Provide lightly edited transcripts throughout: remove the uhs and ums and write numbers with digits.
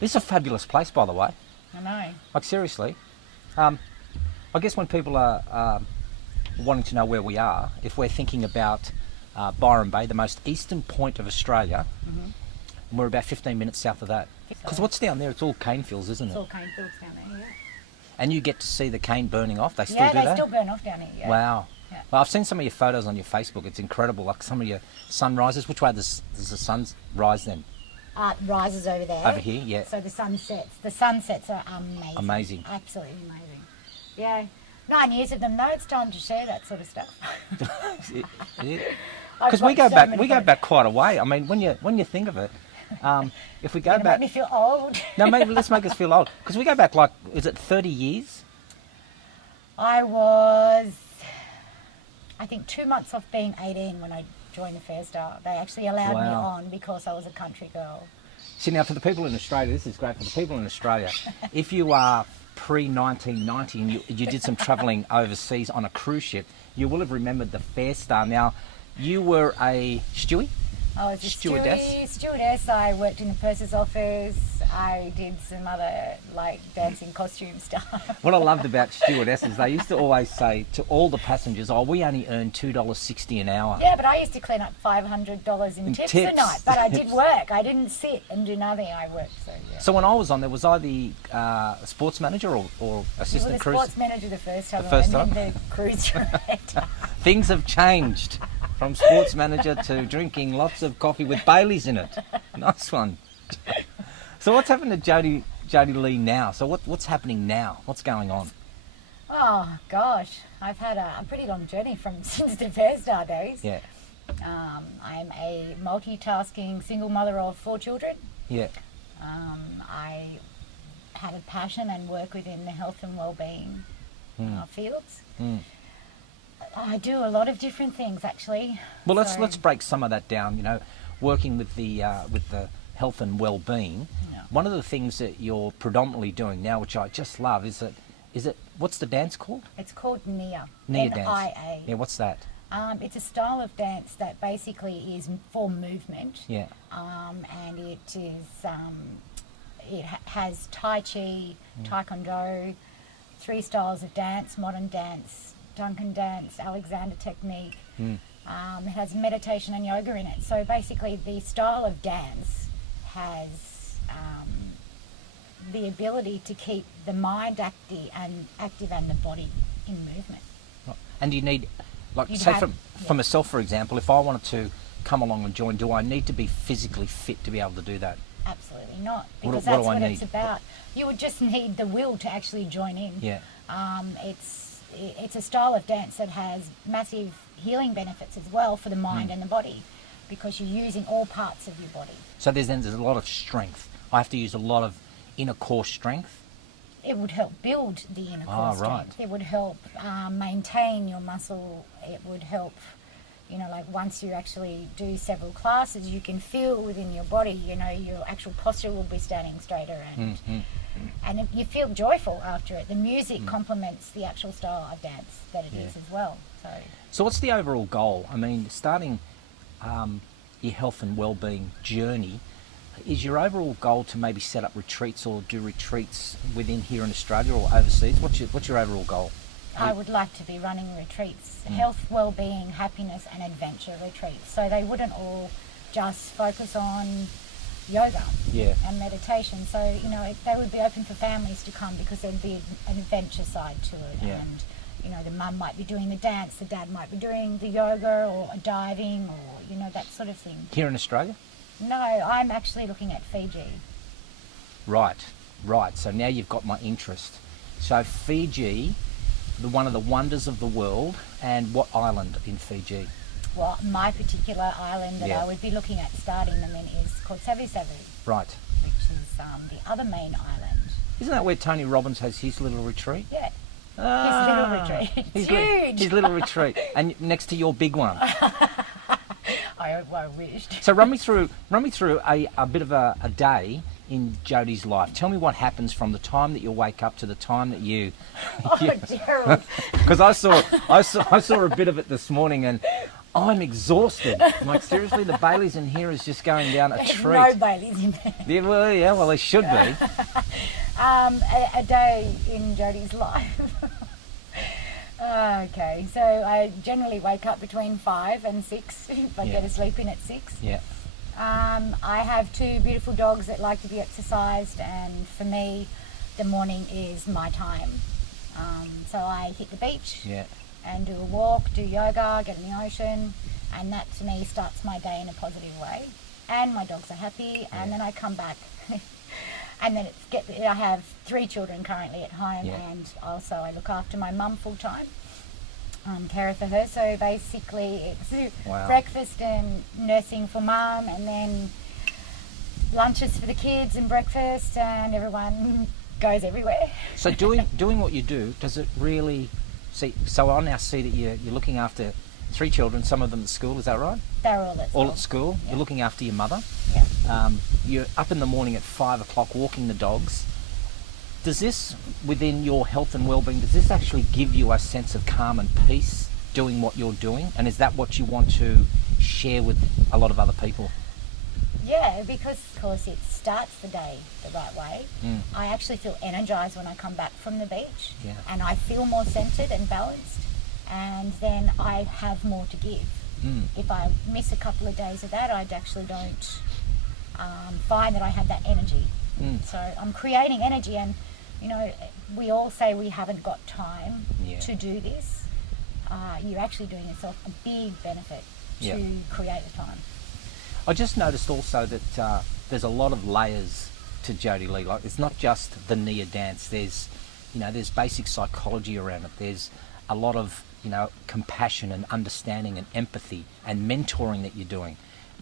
This is a fabulous place, by the way. I know. Like, seriously. I guess when people are wanting to know where we are, if we're thinking about Byron Bay, the most eastern point of Australia, and we're about 15 minutes south of that. Because what's down there, it's all cane fields, isn't it? It's all cane fields down there, yeah. And you get to see the cane burning off. They still do Yeah, that? they still burn off down here, yeah. Wow. Yeah. Well, I've seen some of your photos on your Facebook. It's incredible. Like some of your sunrises. Which way does the sun rise then? Rises over there. Over here, yeah. So the sunsets. The sunsets are amazing. Amazing. Absolutely amazing. Yeah. 9 years of them, though. It's time to share that sort of stuff. Because we go back quite a way. I mean, when you think of it, if we go back, make me feel old. no, maybe let's make us feel old. Because we go back, like, is it 30 years? I was, I think, 2 months off being 18 when I joined the Fair Star. They actually allowed me on because I was a country girl. See, now for the people in Australia, this is great for the people in Australia. If you are pre-1990 and you did some travelling overseas on a cruise ship, you will have remembered the Fair Star. Now, you were a stewie? I was a Stewardess? stewardess. I worked in the purser's office. I did some other, like, dancing costume stuff. What I loved about stewardesses, they used to always say to all the passengers, oh, we only earn $2.60 an hour. Yeah, but I used to clean up $500 in tips a night. But I did work. I didn't sit and do nothing. I worked, so yeah. So when I was on there, was I the sports manager or assistant You were the cruise? sports manager the first time, time? then the cruise director. Things have changed from sports manager to drinking lots of coffee with Baileys in it. Nice one. So what's happened to Jodie Lee now? So what's happening now? What's going on? Oh gosh, I've had a pretty long journey since the Fair Star days. Yeah. I'm a multitasking single mother of 4 children. Yeah. I have a passion and work within the health and well-being fields. I do a lot of different things, actually. Well, let's break some of that down. You know, working with the health and well-being. Yeah. One of the things that you're predominantly doing now, which I just love, is it what's the dance called? It's called NIA. NIA dance. N-I-A. Yeah, what's that? It's a style of dance that basically is for movement. Yeah. And it is has Tai Chi, Taekwondo, 3 styles of dance: modern dance, Duncan dance, Alexander technique. It has meditation and yoga in it. So basically, the style of dance has the ability to keep the mind active and the body in movement. And do you need, like, You'd say have- for myself, for example, if I wanted to come along and join, do I need to be physically fit to be able to do that? Absolutely not, What because do that's I what need? it's about. You would just need the will to actually join in. Yeah. It's a style of dance that has massive healing benefits as well for the mind and the body, because you're using all parts of your body. So there's a lot of strength. I have to use a lot of inner core strength. It would help build the inner core right. strength. It would help maintain your muscle. It would help, like once you actually do several classes, you can feel within your body, your actual posture will be standing straighter and you feel joyful after it. The music complements the actual style of dance that it is as well. So what's the overall goal? I mean, starting your health and well-being journey, is your overall goal to maybe set up retreats or do retreats within here in Australia or overseas? What's your overall goal? I would like to be running retreats, health, well-being, happiness and adventure retreats. So they wouldn't all just focus on yoga and meditation. So, they would be open for families to come, because there'd be an adventure side to it. Yeah. And, the mum might be doing the dance, the dad might be doing the yoga or diving or, that sort of thing. Here in Australia? No, I'm actually looking at Fiji. Right. So now you've got my interest. So Fiji, one of the wonders of the world, and what island in Fiji? Well, my particular island that I would be looking at starting them in is called Savu Savu. Right. Which is the other main island. Isn't that where Tony Robbins has his little retreat? Yeah. Ah, His little retreat. It's huge. His little retreat. And next to your big one. I wished. So run me through a bit of a day in Jodie's life. Tell me what happens from the time that you wake up to the time that you... Oh, Gerald. Because I saw a bit of it this morning, and I'm exhausted. I'm like, seriously, the Baileys in here is just going down a There's treat. no Baileys in there. Yeah, well, they should be. A day in Jodie's life. Okay, so I generally wake up between 5 and 6 if I get to sleep in at 6. Yeah. I have 2 beautiful dogs that like to be exercised, and for me, the morning is my time. So I hit the beach and do a walk, do yoga, get in the ocean, and that to me starts my day in a positive way. And my dogs are happy, and then I come back. And then I have 3 children currently at home, and also I look after my mum full time. Carer for her, so basically it's breakfast and nursing for mum, and then lunches for the kids and breakfast, and everyone goes everywhere. So doing what you do, does it really see? So I now see that you're looking after 3 children, some of them at school. Is that right? They're all at school. All at school. Yeah. You're looking after your mother. Yeah. You're up in the morning at 5 o'clock walking the dogs. Does this, within your health and well-being, does this actually give you a sense of calm and peace doing what you're doing? And is that what you want to share with a lot of other people? Yeah, because of course it starts the day the right way. I actually feel energized when I come back from the beach, and I feel more centered and balanced, and then I have more to give. If I miss a couple of days of that, I actually don't find that I have that energy. So I'm creating energy, and you know, we all say we haven't got time to do this. You're actually doing yourself a big benefit to create the time. I just noticed also that there's a lot of layers to Jodie Lee. Like, it's not just the Nia dance. There's basic psychology around it. There's a lot of compassion and understanding and empathy and mentoring that you're doing.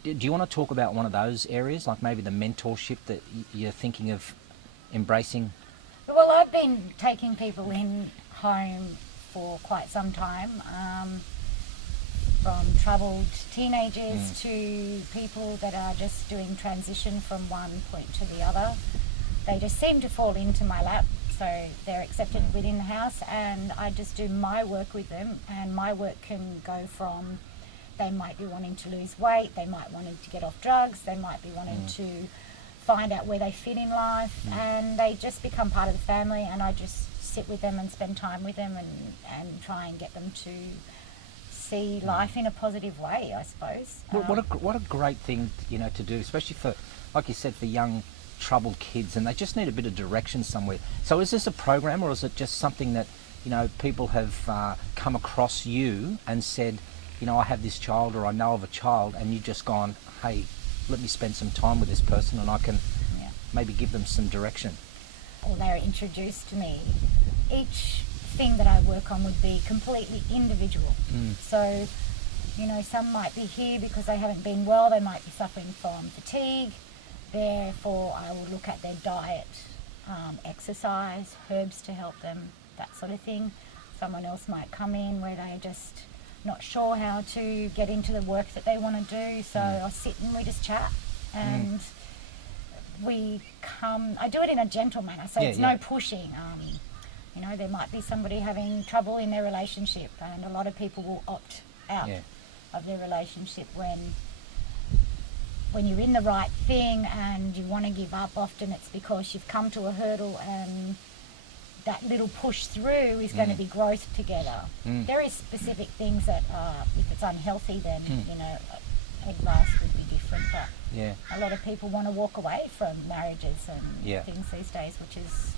Do you want to talk about one of those areas, like maybe the mentorship that you're thinking of embracing? Well, I've been taking people in home for quite some time, from troubled teenagers to people that are just doing transition from one point to the other. They just seem to fall into my lap, so they're accepted within the house, and I just do my work with them, and my work can go from, they might be wanting to lose weight, they might wanting to get off drugs, they might be wanting to find out where they fit in life, and they just become part of the family, and I just sit with them and spend time with them and try and get them to see life in a positive way, I suppose. What a great thing to do, especially for, like you said, for young troubled kids, and they just need a bit of direction somewhere. So is this a program, or is it just something that people have come across you and said, I have this child, or I know of a child, and you've just gone, hey, let me spend some time with this person and I can maybe give them some direction? Or they're introduced to me. Each thing that I work on would be completely individual. So, some might be here because they haven't been well, they might be suffering from fatigue, therefore I will look at their diet, exercise, herbs to help them, that sort of thing. Someone else might come in where they're just not sure how to get into the work that they want to do, so I'll sit and we just chat, and I do it in a gentle manner, so it's no pushing. There might be somebody having trouble in their relationship, and a lot of people will opt out of their relationship when you're in the right thing and you want to give up. Often it's because you've come to a hurdle, and that little push through is going to be growth together. There is specific things that if it's unhealthy, then advice would be different, but a lot of people want to walk away from marriages and things these days, which is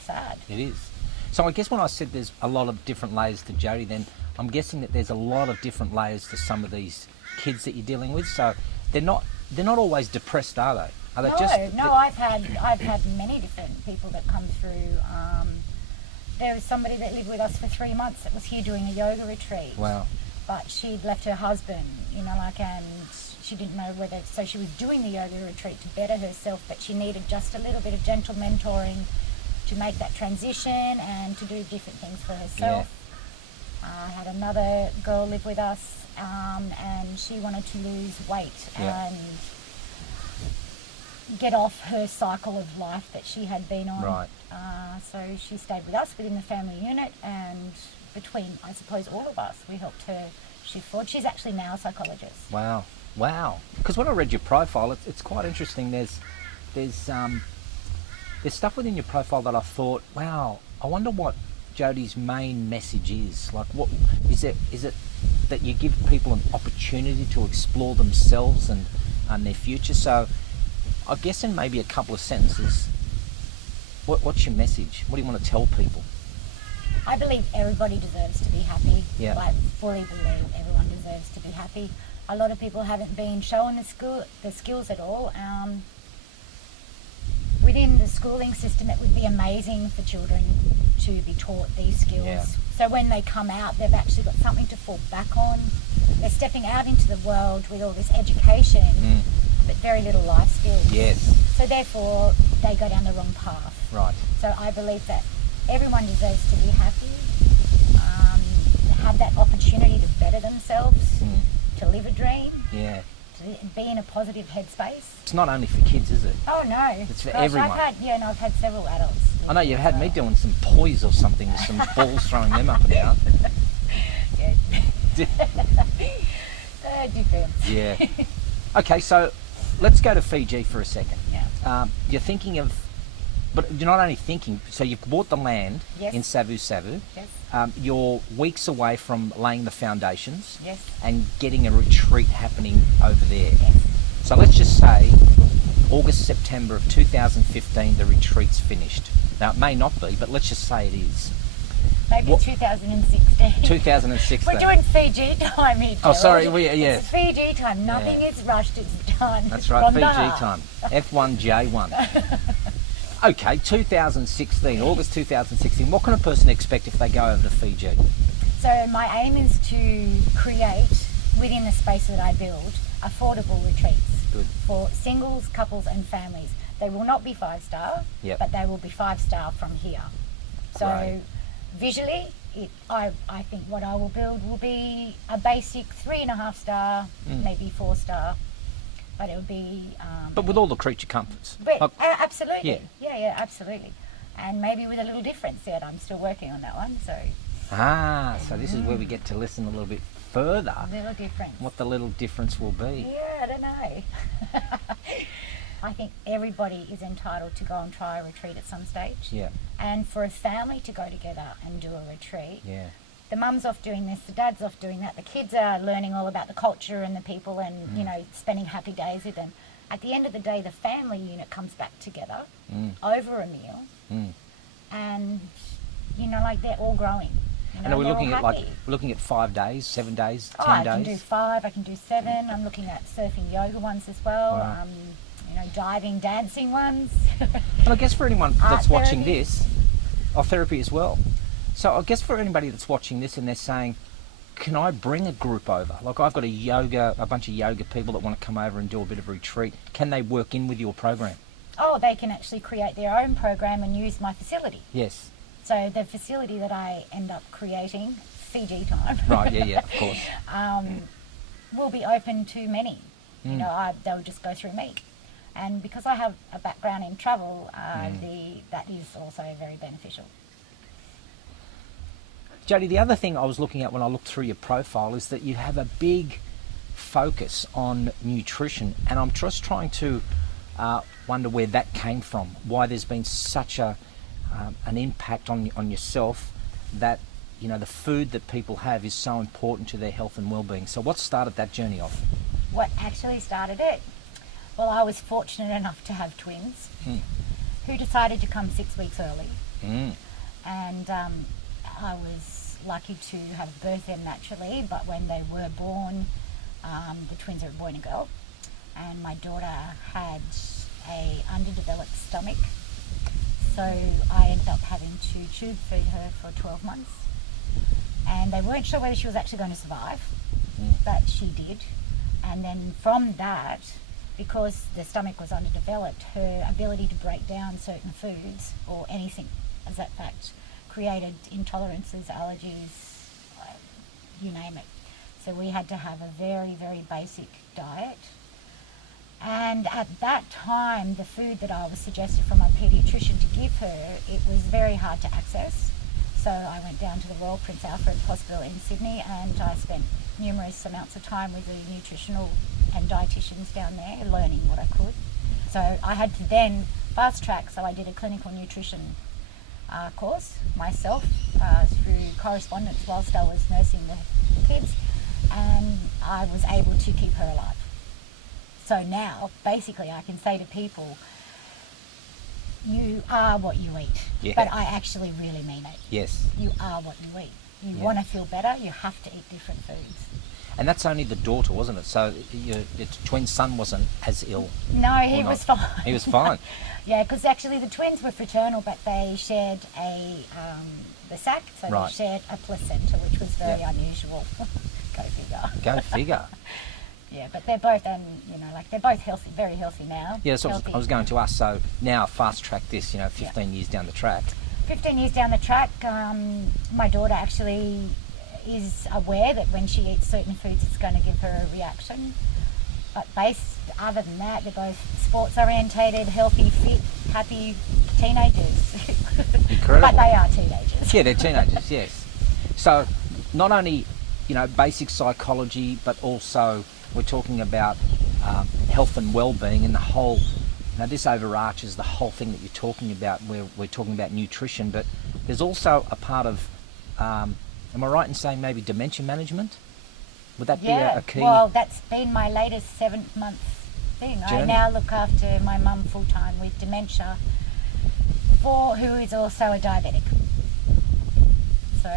sad. It is. So I guess when I said there's a lot of different layers to Jodie, then I'm guessing that there's a lot of different layers to some of these kids that you're dealing with. So they're not always depressed, are they? Are they No, I've had many different people that come through. There was somebody that lived with us for 3 months that was here doing a yoga retreat. Wow. But she'd left her husband, and she didn't know whether, so she was doing the yoga retreat to better herself, but she needed just a little bit of gentle mentoring to make that transition and to do different things for herself. I had another girl live with us, and she wanted to lose weight and get off her cycle of life that she had been on. Right. So she stayed with us within the family unit, and between, I suppose, all of us, we helped her shift forward. She's actually now a psychologist. Wow. Because when I read your profile, it's quite interesting. There's stuff within your profile that I thought, wow, I wonder what Jodie's main message is. Like, what is it? Is it that you give people an opportunity to explore themselves and their future? So, I guess in maybe a couple of sentences, what's your message? What do you want to tell people? I believe everybody deserves to be happy. Yeah. I fully believe everyone deserves to be happy. A lot of people haven't been shown the skills at all. Within the schooling system, it would be amazing for children to be taught these skills. Yeah. So when they come out, they've actually got something to fall back on. They're stepping out into the world with all this education, but very little life skills. Yes. So therefore, they go down the wrong path. Right. So I believe that everyone deserves to be happy, have that opportunity to better themselves, to live a dream, Yeah. to be in a positive headspace. It's not only for kids, is it? Oh no, It's for everyone. I've had several adults. I know you've had me doing some poise or something with some balls, throwing them up and down. Yeah. Defense. Yeah. Okay, so let's go to Fiji for a second. Yeah. You're thinking of, but you're not only thinking, so you've bought the land Yes. in Savu Savu. Yes. You're weeks away from laying the foundations Yes. and getting a retreat happening over there. Yes. So let's just say August, September of 2015, the retreat's finished. Now, it may not be, but let's just say it is. Maybe What- 2016. 2016. We're doing Fiji time here. Oh, sorry, Gerald. yeah. It's Fiji time. Nothing is rushed. It's done. That's right, From Fiji the heart. time. F1J1. Okay, 2016, August 2016. What can a person expect if they go over to Fiji? So my aim is to create, within the space that I build, affordable retreats Good. for singles, couples and families. They will not be 5-star, Yep. but they will be 5-star from here. So Great. visually, I think what I will build will be a basic 3.5-star, maybe 4-star, but it will be... But with all the creature comforts. But, Like, absolutely. Yeah. Yeah, absolutely. And maybe with a little difference yet. I'm still working on that one, so so this is where we get to listen a little bit further a little difference. what the little difference will be. Yeah, I don't know. I think everybody is entitled to go and try a retreat at some stage. Yeah, And for a family to go together and do a retreat, yeah, the mum's off doing this, the dad's off doing that, the kids are learning all about the culture and the people and, you know, spending happy days with them. At the end of the day, the family unit comes back together over a meal and, you know, like they're all growing. You know, and are we they're looking all at like happy. we're looking at 5 days, 7 days, 10 I days? can do 5, I can do 7. I'm looking at surfing yoga ones as well. Wow. You know, diving, dancing ones. And I guess for anyone Art that's watching therapy. this, therapy as well. So I guess for anybody that's watching this and they're saying, can I bring a group over? Like I've got a bunch of yoga people that want to come over and do a bit of a retreat. Can they work in with your program? Oh, they can actually create their own program and use my facility. Yes. So the facility that I end up creating, Fiji time, Right, yeah, of course. will be open to many. You know, they'll just go through me. And because I have a background in travel, that is also very beneficial. Jodie, the other thing I was looking at when I looked through your profile is that you have a big focus on nutrition, and I'm just trying to wonder where that came from, why there's been such an impact on yourself that, you know, the food that people have is so important to their health and well-being. So what started that journey off? What actually started it? Well, I was fortunate enough to have twins who decided to come 6 weeks early. And I was lucky to have birthed them naturally, but when they were born, the twins are a boy and a girl, and my daughter had a underdeveloped stomach, so I ended up having to tube feed her for 12 months, and they weren't sure whether she was actually going to survive, but she did. And then from that, because the stomach was underdeveloped, her ability to break down certain foods or anything as that fact created intolerances, allergies, you name it. So we had to have a very, very basic diet. And at that time, the food that I was suggested from my paediatrician to give her, it was very hard to access. So I went down to the Royal Prince Alfred Hospital in Sydney, and I spent numerous amounts of time with the nutritional and dietitians down there, learning what I could. So I had to then fast track, so I did a clinical nutrition course myself through correspondence whilst I was nursing the kids, and I was able to keep her alive. So now, basically, I can say to people, you are what you eat. Yeah. But I actually really mean it. Yes. You are what you eat. You Yeah. want to feel better, you have to eat different foods. And that's only the daughter, wasn't it? So your twin son wasn't as ill. No, he Or was not. fine. He was fine. Yeah, because actually the twins were fraternal, but they shared the sac, so Right. they shared a placenta, which was very Yeah. unusual. Go figure. Go figure. Yeah, but they're both, they're both healthy, very healthy now. Yeah, so Healthy. I was going to ask, so now fast track this, 15 years down the track. 15 years down the track, my daughter actually is aware that when she eats certain foods it's going to give her a reaction. But other than that, they're both sports orientated, healthy, fit, happy teenagers. Incredible. But they are teenagers. Yeah, they're teenagers, yes. So not only, basic psychology, but also we're talking about health and well-being and the whole, this overarches the whole thing that you're talking about, where we're talking about nutrition, but there's also a part of, am I right in saying maybe dementia management? Would that be a key? Well, that's been my latest 7th-month thing. Journey. I now look after my mum full-time with dementia, who is also a diabetic. So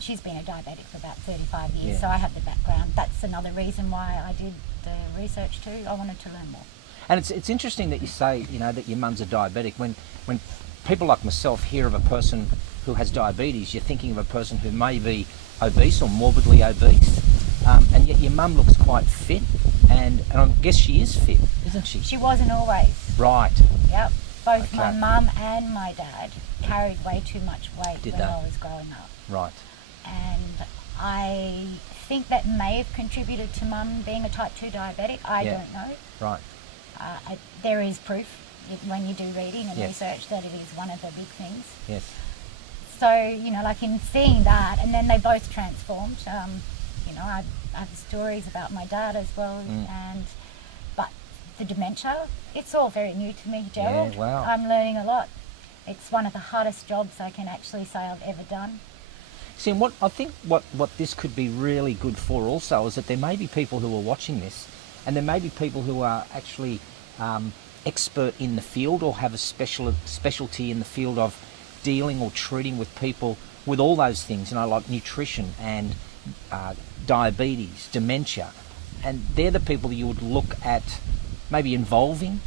she's been a diabetic for about 35 years, Yeah. so I have the background. That's another reason why I did the research too. I wanted to learn more. And it's interesting that you say, that your mum's a diabetic. When people like myself hear of a person who has diabetes, you're thinking of a person who may be obese or morbidly obese, and yet your mum looks quite fit, and I guess she is fit, isn't she? She wasn't always. Right. Yep. Both my Okay. mum and my dad carried way too much weight Did when they? I was growing up. Right. And I think that may have contributed to mum being a type 2 diabetic. I Yeah. don't know. Right. There is proof when you do reading and Yes. research that it is one of the big things. Yes. So, like in seeing that, and then they both transformed. I have stories about my dad as well, but the dementia, it's all very new to me, Gerald. Yeah, wow. I'm learning a lot. It's one of the hardest jobs I can actually say I've ever done. See, and I think what this could be really good for also is that there may be people who are watching this, and there may be people who are actually expert in the field or have a specialty in the field of dealing or treating with people with all those things, like nutrition and diabetes, dementia, and they're the people that you would look at maybe involving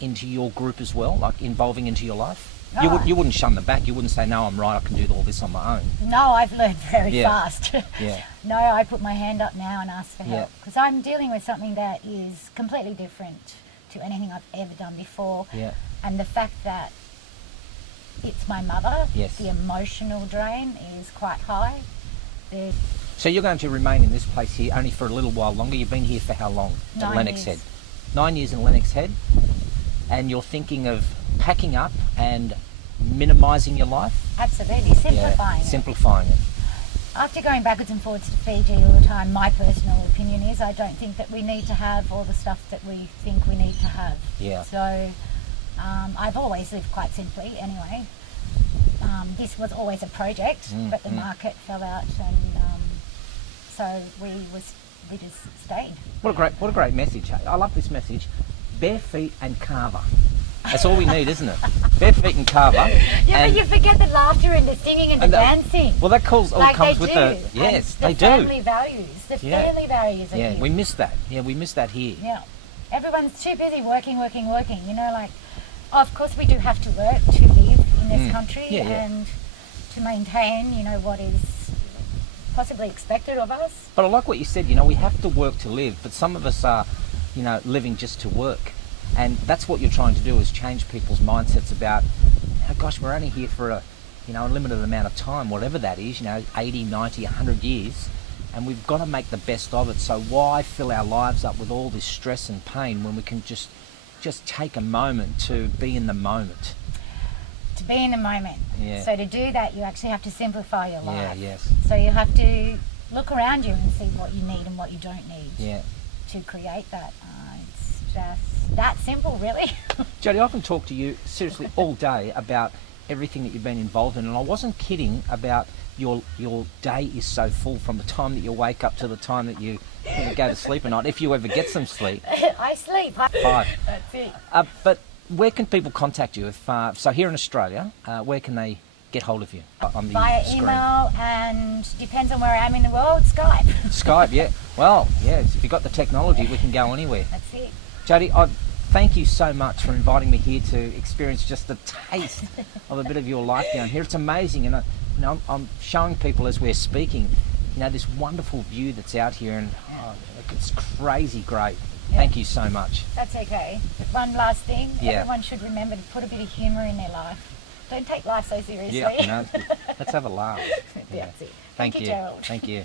into your group as well, like involving into your life. You wouldn't shun them back. You wouldn't say, no, I'm right, I can do all this on my own. No, I've learned very Yeah. fast. Yeah. No, I put my hand up now and ask for Yeah. help because I'm dealing with something that is completely different to anything I've ever done before. Yeah. And the fact that it's my mother, Yes. the emotional drain is quite high. So you're going to remain in this place here only for a little while longer. You've been here for how long? 9 At Lennox years. Head. 9 years in Lennox Head. And you're thinking of packing up and minimising your life? Absolutely, simplifying it. Simplifying it. After going backwards and forwards to Fiji all the time, my personal opinion is I don't think that we need to have all the stuff that we think we need to have. Yeah. So I've always lived quite simply anyway. This was always a project, but the market fell out, and so we just stayed. What a great message. I love this message. Bare feet and carver. That's all we need, isn't it? Bare feet and carver. Yeah, and but you forget the laughter and the singing and the dancing. Well, that all Like comes they with do. the... Yes, And they the do. family values. The Yeah. family values are Yeah, here. we miss that. Yeah, we miss that here. Yeah. Everyone's too busy working. Of course we do have to work to live in this country Yeah, yeah. and to maintain, what is possibly expected of us. But I like what you said, we have to work to live, but some of us are, living just to work. And that's what you're trying to do, is change people's mindsets about, oh gosh, we're only here for a limited amount of time, whatever that is, 80, 90, 100 years. And we've got to make the best of it. So why fill our lives up with all this stress and pain when we can just take a moment to be in the moment? to be in the moment. Yeah. So to do that, you actually have to simplify your Yeah, life. yes. So you have to look around you and see what you need and what you don't need Yeah. to create that. It's just that simple, really. Jodie, I can talk to you seriously all day about everything that you've been involved in, and I wasn't kidding about your day is so full from the time that you wake up to the time that you go to sleep at night, if you ever get some sleep. I sleep. 5. That's it. But where can people contact you? So here in Australia, where can they get hold of you? On the Via screen. email, and depends on where I am in the world, Skype. Skype, yeah. Well, yes, if you've got the technology, we can go anywhere. That's it. Jodie, I thank you so much for inviting me here to experience just the taste of a bit of your life down here. It's amazing, and I'm showing people as we're speaking, this wonderful view that's out here, and it's crazy great. Yeah. Thank you so much. That's okay. One last thing, Yeah. everyone should remember to put a bit of humour in their life. Don't take life so seriously. Yeah, let's have a laugh. Yeah. That's it. Thank you. Gerald. Thank you.